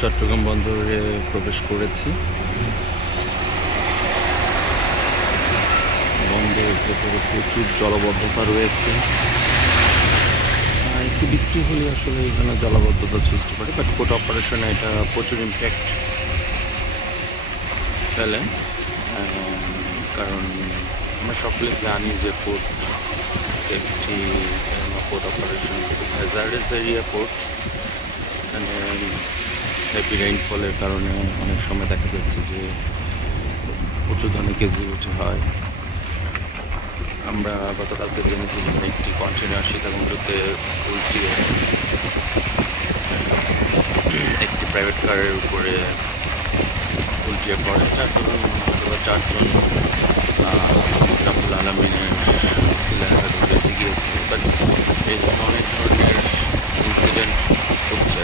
চট্টগ্রাম বন্দরে প্রবেশ করেছি। বন্দরের ভেতরে প্রচুর জলাবদ্ধতা রয়েছে। একটু বৃষ্টি হলে আসলে এখানে জলাবদ্ধতা সৃষ্টি করে, বাট পোর্ট অপারেশনে এটা প্রচুর ইম্প্যাক্ট ফেলে। কারণ আমরা সকলে জানি যে পোর্ট সেফটি পোর্ট অপারেশন খুব হ্যাজার্ডাস এরিয়া পোর্ট। এখানে হেভি রেইনফলের কারণে অনেক সময় দেখা যাচ্ছে যে প্রচুর ধরনের ক্যাজুয়ালিটি হয়। আমরা গতকালকে জেনেছি যে একটি কন্টেনার সীতাকুণ্ডতে উল্টিয়ে একটি প্রাইভেট কারের উপরে উল্টিয়ে পড়ে। চারজন রাব্বুল আলামিনের বেঁচে গিয়েছে। বাট এই অনেক ধরনের ইনসিডেন্ট হচ্ছে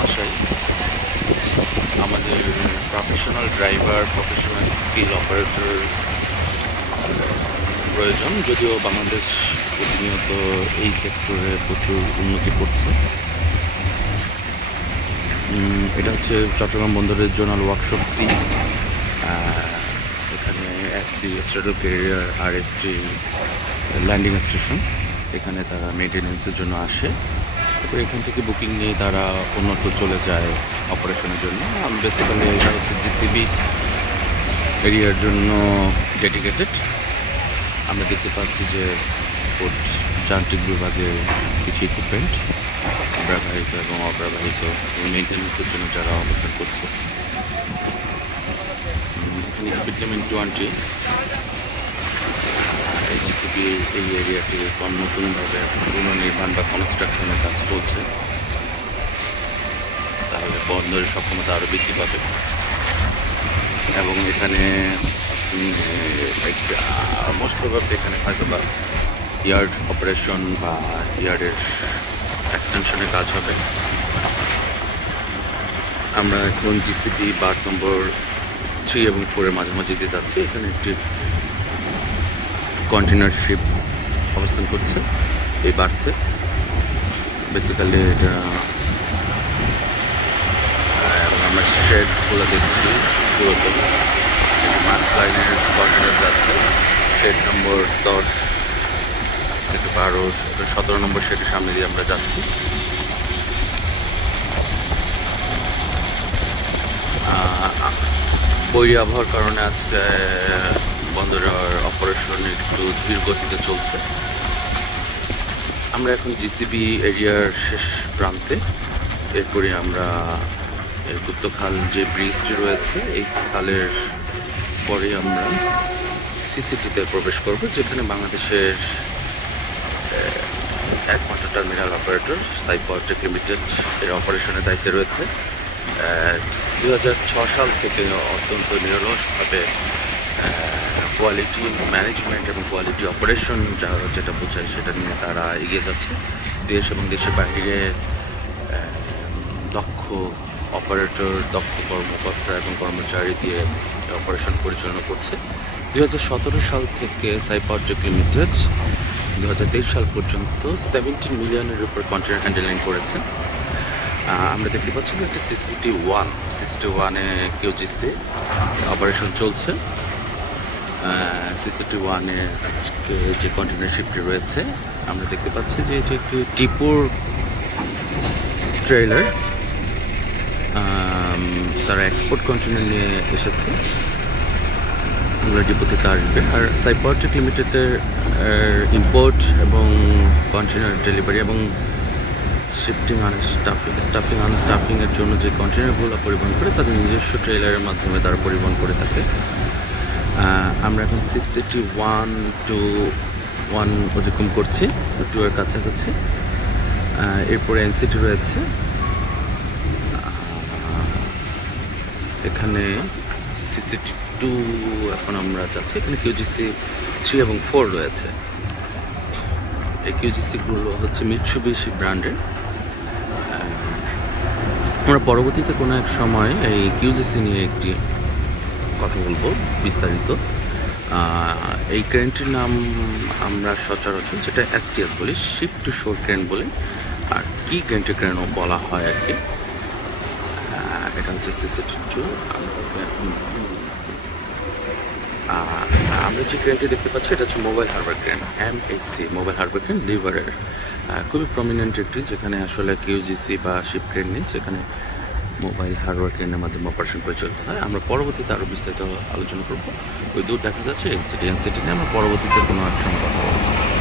ভাষায়। আমাদের professional driver, professional skill operator প্রয়োজন, যদিও বাংলাদেশ প্রতিনিয়ত এই সেক্টরে প্রচুর উন্নতি করছে। এটা হচ্ছে চট্টগ্রাম বন্দরের জোনাল ওয়ার্কশপ সি। এখানে SC straddle carrier RST landing station, এখানে তারা মেনটেন্যান্সের জন্য আসে। তারপরে এখান থেকে বুকিং নিয়ে তারা অন্যত্র চলে যায় অপারেশনের জন্য। বেসিক্যালি এটা হচ্ছে জিসিবি এরিয়ার জন্য ডেডিকেটেড। আমরা দেখতে পাচ্ছি যে পোর্ট যান্ত্রিক বিভাগের কিছু ইকুইপমেন্ট ব্যবহৃত এবং অব্যবহৃত মেনটেন্যান্সের জন্য যারা অবস্থান করছে। এখানে স্পিড লিমিট 20। এই জিসিবি এই এরিয়াটি নতুনভাবে পুনর্নির্মাণ বা কনস্ট্রাকশনের কাজ চলছে, তাহলে বন্দরের সক্ষমতা আরও বৃদ্ধি পাবে। এবং এখানে মোস্ট প্রবাবলি এখানে হয়তো বা ইয়ার্ড অপারেশন বা ইয়ার্ডের এক্সটেনশনের কাজ হবে। আমরা এখন জিসিবি বার্থ নম্বর 3 এবং 4-এর মাঝামাঝি দিয়ে যাচ্ছি। এখানে একটি কন্টেনার শিপ অবস্থান করছে এই বার্থে। বেসিক্যালি এটা এবং আমরা শেডগুলো দেখছি পুরোপুরি মাছ লাইনের কন্টেনার যাচ্ছে। শেড নম্বর 10 থেকে 12, 17 নম্বর শেডের সামনে দিয়ে আমরা যাচ্ছি। বৈরী আবহাওয়ার কারণে আজকে বন্দরের অপারেশন একটু ধীর গতিতে চলছে। আমরা এখন জিসিবি এরিয়ার শেষ প্রান্তে। এরপরে আমরা গুপ্তখাল যে ব্রিজটি রয়েছে এই খালের পরে আমরা সিসিটিতে প্রবেশ করব, যেখানে বাংলাদেশের একমাত্র টার্মিনাল অপারেটর সাইপাওয়ার টেক লিমিটেড এর অপারেশনের দায়িত্বে রয়েছে। 2006 সাল থেকে অত্যন্ত নিরলসভাবে কোয়ালিটি ম্যানেজমেন্ট এবং কোয়ালিটি অপারেশন যেটা বোঝায় সেটা নিয়ে তারা এগিয়ে যাচ্ছে। দেশ এবং দেশের বাইরে দক্ষ অপারেটর, দক্ষ কর্মকর্তা এবং কর্মচারী দিয়ে অপারেশন পরিচালনা করছে। 2017 সাল থেকে সাইপাওয়ার টেক লিমিটেড 2023 সাল পর্যন্ত 17 মিলিয়নের উপর কন্টেনার হ্যান্ডেলিং করেছে। আমরা দেখতে পাচ্ছি যে একটা সিসিটি 1-এ কিউজিসি অপারেশন চলছে। সিসিটি 1-এ আজকে যে কন্টেনার শিপটি রয়েছে আমরা দেখতে পাচ্ছি যে এটি একটি ডিপোর ট্রেলার। তারা এক্সপোর্ট কন্টেনার নিয়ে এসেছে, ওগুলো ডিপো থেকে আসবে। আর সাইপাওয়ার টেক লিমিটেডের ইম্পোর্ট এবং কন্টেনার ডেলিভারি এবং শিফটিং আনস্টাফিংয়ের জন্য যে কন্টেনারগুলো পরিবহন করে তাদের নিজস্ব ট্রেলারের মাধ্যমে তারা পরিবহন করে থাকে। আমরা এখন সিসিটি 1 অতিক্রম করছি, 2-এর কাছাকাছি। এরপরে এনসিটি রয়েছে। এখানে সিসিটি 2 এখন আমরা যাচ্ছি। এখানে কিউজিসি 3 এবং 4 রয়েছে। এই কিউজিসিগুলো হচ্ছে মিৎসুবিশি ব্র্যান্ডের। আমরা পরবর্তীতে কোনো এক সময় এই কিউজিসি নিয়ে একটি কথা বলবো বিস্তারিত। এই ক্রেনটির নাম আমরা সচরাচর যেটা এসটিএস বলি, শিপ টু শোর ক্রেন বলে, আর কি গ্যান্ট্রি ক্রেনও বলা হয় আর কি। এটা হচ্ছে CC2। আমরা যে ক্রেনটি দেখতে পাচ্ছি এটা হচ্ছে mobile Harbour crane, MHC mobile Harbour crane লিভারের। খুবই প্রমিনেন্ট একটি, যেখানে আসলে QGC বা শিপ ক্রেন নেই, যেখানে মোবাইল হারবার ক্রেনের মাধ্যমে অপারেশন পরিচালিত হয়। আমরা পরবর্তীতে আরও বিস্তারিত আলোচনা করবো। ওই দূর দেখা যাচ্ছে এনসিটি নিয়ে আমরা পরবর্তীতে কোনো এক সময় কথা বলবো।